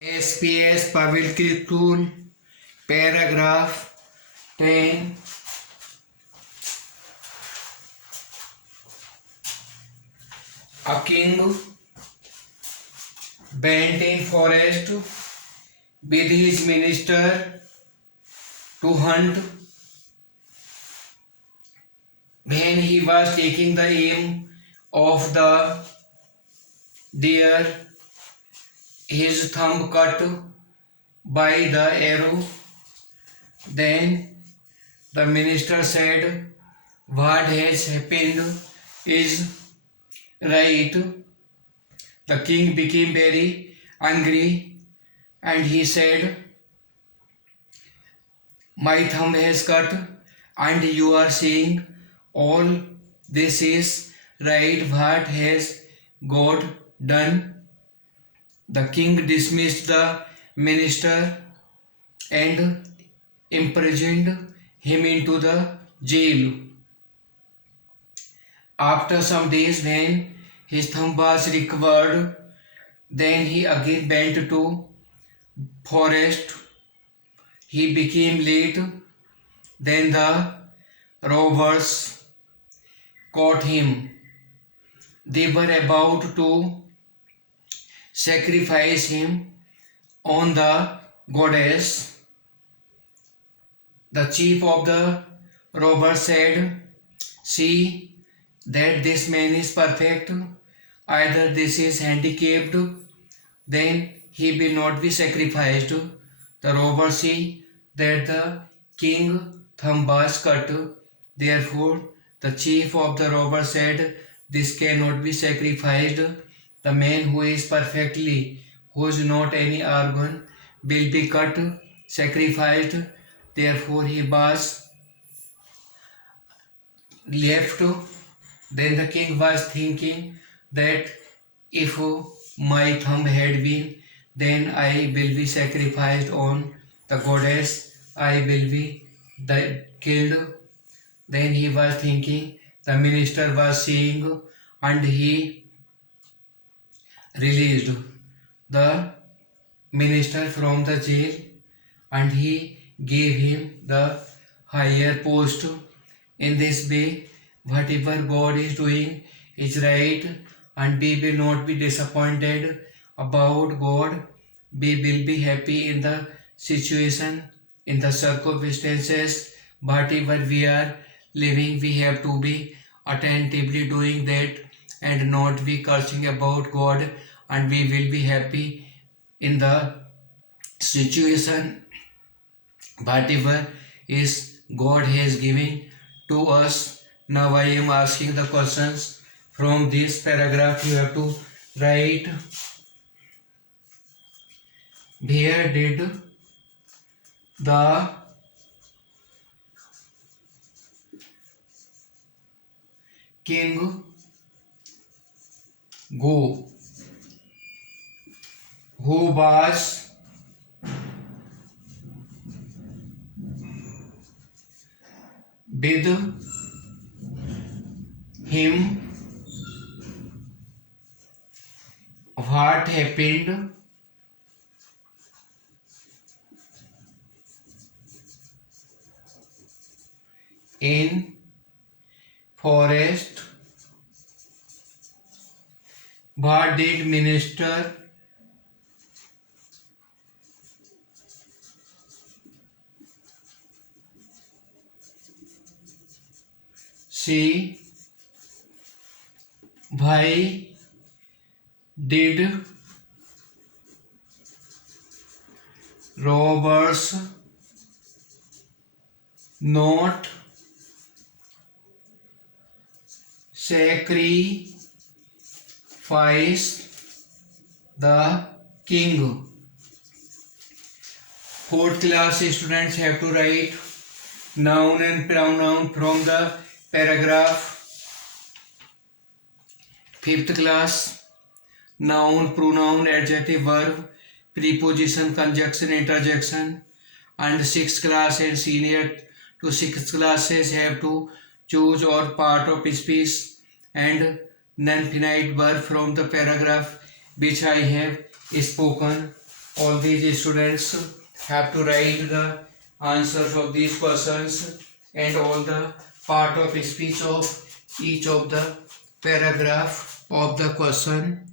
SPS Public School, paragraph 10. A king went in forest with his minister to hunt. When he was taking the aim of the deer, his thumb cut by the arrow. Then the minister said, "What has happened is right." The king became very angry and he said, "My thumb has cut and you are saying all this is right. What has God done?" The king dismissed the minister and imprisoned him into the jail. After some days, when his thumb was recovered, then he again went to forest. He became late. Then the robbers caught him. They were about to sacrifice him on the goddess. The chief of the robbers said, "See that this man is perfect. Either this is handicapped, then he will not be sacrificed." The robbers see that the king's thumb was cut. Therefore, the chief of the robbers said, "This cannot be sacrificed. The man who is perfectly, who is not any organ, will be cut, sacrificed." Therefore, he was left. Then the king was thinking that if my thumb had been, then I will be sacrificed on the goddess. I will be killed. Then he was thinking. The minister was seeing, and he released the minister from the jail, and he gave him the higher post. In this way, whatever God is doing is right, and we will not be disappointed about God. We will be happy in the situation, in the circumstances, whatever we are living. We have to be attentively doing that and not be cursing about God, and we will be happy in the situation whatever is God has given to us. Now I am asking the questions from this paragraph. You have to write, where did the king go? Who was with him? What happened in forest? What did minister see? Why did robbers not sacrifice the king? Fourth class students have to write noun and pronoun from the paragraph. Fifth class, noun, pronoun, adjective, verb, preposition, conjunction, interjection. And sixth class and senior to sixth classes have to choose or part of speech and non-finite verb from the paragraph which I have spoken. all these students have to write the answers of these questions and all the part of speech of each of the paragraph of the question.